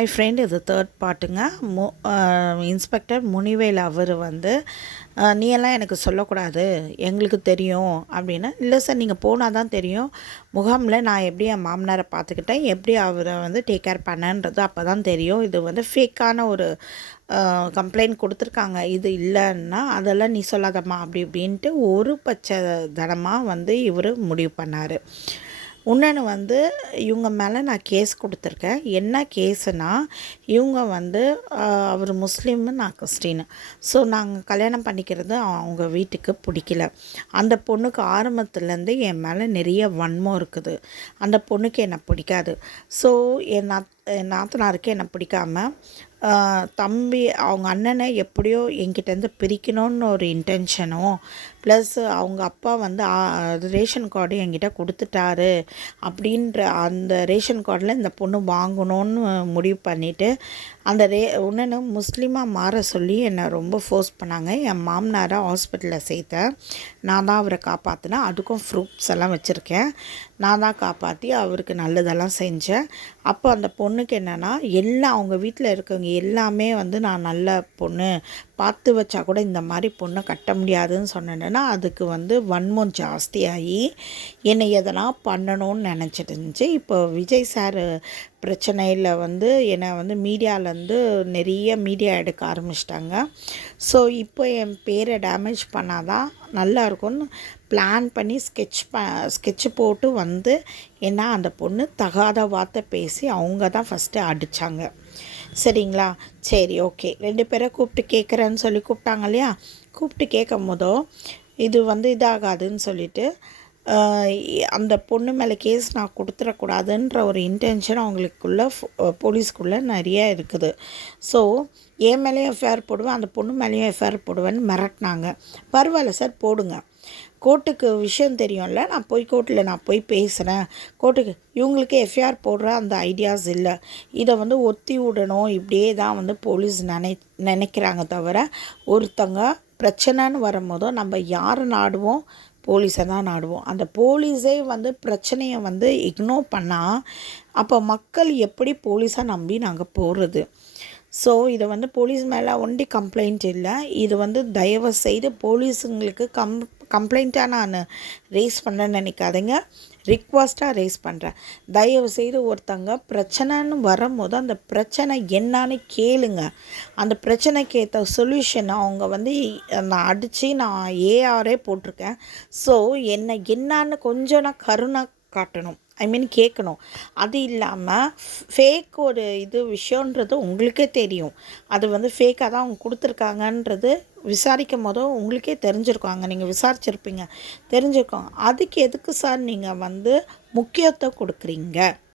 My friend இது third பார்ட்டுங்க மு இன்ஸ்பெக்டர் முனிவேல் அவர் வந்து நீ எல்லாம் எனக்கு சொல்லக்கூடாது. எங்களுக்கு தெரியும். அப்படின்னா இல்லை சார் நீங்கள் போனால் தான் தெரியும். முகாமில் நான் எப்படி என் மாமனாரை பார்த்துக்கிட்டேன். எப்படி அவரை வந்து டேக் கேர் பண்ணன்றது அப்போ தான் தெரியும். இது வந்து ஃபேக்கான ஒரு கம்ப்ளைண்ட் கொடுத்துருக்காங்க. இது இல்லைன்னா அதெல்லாம் நீ சொல்லாதம்மா. அப்படி இப்படின்ட்டு ஒரு பட்ச தனமாக வந்து இவர் முடிவு பண்ணார். இன்னொன்று வந்து இவங்க மேலே நான் கேஸ் கொடுத்துருக்கேன். என்ன கேஸுனா இவங்க வந்து அவர் முஸ்லீமு நான் கிறிஸ்டின். ஸோ நாங்கள் கல்யாணம் பண்ணிக்கிறது அவங்க வீட்டுக்கு பிடிக்கல. அந்த பொண்ணுக்கு ஆரம்பத்துலேருந்து என் மேலே நிறைய வன்மம் இருக்குது. அந்த பொண்ணுக்கு என்னை பிடிக்காது. ஸோ என் என் நாத்தனாருக்கு என்னை பிடிக்காம தம்பி அவங்க அண்ணனை எப்படியோ என்கிட்டேருந்து பிரிக்கணும்னு ஒரு இன்டென்ஷனும் ப்ளஸ் அவங்க அப்பா வந்து ரேஷன் கார்டு என்கிட்ட கொடுத்துட்டாரு. அப்படின்ற அந்த ரேஷன் கார்டில் இந்த பொண்ணு வாங்கணும்னு முடிவு பண்ணிவிட்டு அந்த ரே ஒன்று முஸ்லீமாக மாற சொல்லி என்னை ரொம்ப ஃபோர்ஸ் பண்ணாங்க. என் மாமனாரை ஹாஸ்பிட்டலில் சேர்த்தேன். நான் தான் அவரை காப்பாற்றினேன் அதுக்கும் ஃப்ரூட்ஸ் எல்லாம் வச்சுருக்கேன். நான் தான் காப்பாற்றி அவருக்கு நல்லதெல்லாம் செஞ்சேன். அப்போ அந்த பொண்ணுக்கு என்னென்னா எல்லாம் அவங்க வீட்டில் இருக்கவங்க எல்லாமே வந்து நான் நல்ல பொண்ணு. பார்த்து வச்சா கூட இந்த மாதிரி பொண்ணை கட்ட முடியாதுன்னு சொன்னேன்னா அதுக்கு வந்து வன்மம் ஜாஸ்தியாகி என்னை எதனா பண்ணணும்னு நினச்சிட்டு இருந்துச்சு. இப்போ விஜய் சார் பிரச்சனையில் வந்து என்னை வந்து மீடியாவிலேருந்து நிறைய மீடியா எடுக்க ஆரம்பிச்சிட்டாங்க. ஸோ இப்போ என் பேரை டேமேஜ் பண்ணாதான் நல்லாயிருக்கும்னு பிளான் பண்ணி ஸ்கெட்ச் ப ஸ்கெட்ச் போட்டு வந்து ஏன்னா அந்த பொண்ணு தகாத வார்த்தை பேசி அவங்க தான் ஃபஸ்ட்டு அடித்தாங்க சரிங்களா? சரி ஓகே. ரெண்டு பேரை கூப்பிட்டு கேட்குறேன்னு சொல்லி கூப்பிட்டாங்க இல்லையா? கூப்பிட்டு கேட்கும் போதோ இது வந்து இதாகாதுன்னு சொல்லிட்டு அந்த பொண்ணு மேலே கேஸ் நான் கொடுத்துடக்கூடாதுன்ற ஒரு இன்டென்ஷன் அவங்களுக்குள்ள போலீஸ்க்குள்ளே நிறைய இருக்குது. ஸோ என் மேலேயும் எஃப்ஐஆர் போடுவேன் அந்த பொண்ணு மேலேயும் எஃப்ஐஆர் போடுவேன்னு மிரட்டினாங்க. பரவாயில்ல சார் போடுங்க. கோர்ட்டுக்கு விஷயம் தெரியும்ல நான் போய் கோர்ட்டில் நான் போய் பேசுகிறேன் கோர்ட்டுக்கு இவங்களுக்கு எஃப்ஐஆர் போடுற அந்த ஐடியாஸ் இல்லை. இதை வந்து ஒத்தி விடணும் இப்படியே தான் வந்து போலீஸ் நினை நினைக்கிறாங்க தவிர ஒருத்தங்க பிரச்சனைன்னு வரும்போதோ நம்ம யாரை நாடுவோம்? போலீஸை தான் நாடுவோம். அந்த போலீஸே வந்து பிரச்சனையை வந்து இக்னோர் பண்ணால் அப்போ மக்கள் எப்படி போலீஸாக நம்பி நாங்கள் போகிறது ஸோ இதை வந்து போலீஸ் மேலே ஒண்டி கம்ப்ளைண்ட் இல்லை. இது வந்து தயவு செய்து போலீஸுங்களுக்கு கம் கம்ப்ளைண்ட்டாக நான் ரேஸ் பண்ணுறேன்னு நினைக்காதீங்க. ரிக்வஸ்ட்டாக ரேஸ் பண்ணுறேன் தயவு செய்து ஒருத்தங்க பிரச்சனைன்னு வரும்போது அந்த பிரச்சனை என்னான்னு கேளுங்க. அந்த பிரச்சனைக்கு ஏற்ற சொல்யூஷன் அவங்க வந்து நான் அடித்து நான் ஏஆரே போட்டிருக்கேன். ஸோ என்னை என்னான்னு கொஞ்சம் நான் கருணை காட்டணும். ஐ மீன் கேட்கணும் அது இல்லாமல் ஃபேக் ஒரு இது விஷயன்றது உங்களுக்கே தெரியும். அது வந்து ஃபேக்காக தான் அவங்க கொடுத்துருக்காங்கன்றது விசாரிக்கும் போதும் உங்களுக்கே தெரிஞ்சிருக்காங்க நீங்கள் விசாரிச்சிருப்பீங்க. தெரிஞ்சிருக்கோம். அதுக்கு எதுக்கு சார் நீங்கள் வந்து முக்கியத்துவம் கொடுக்குறீங்க?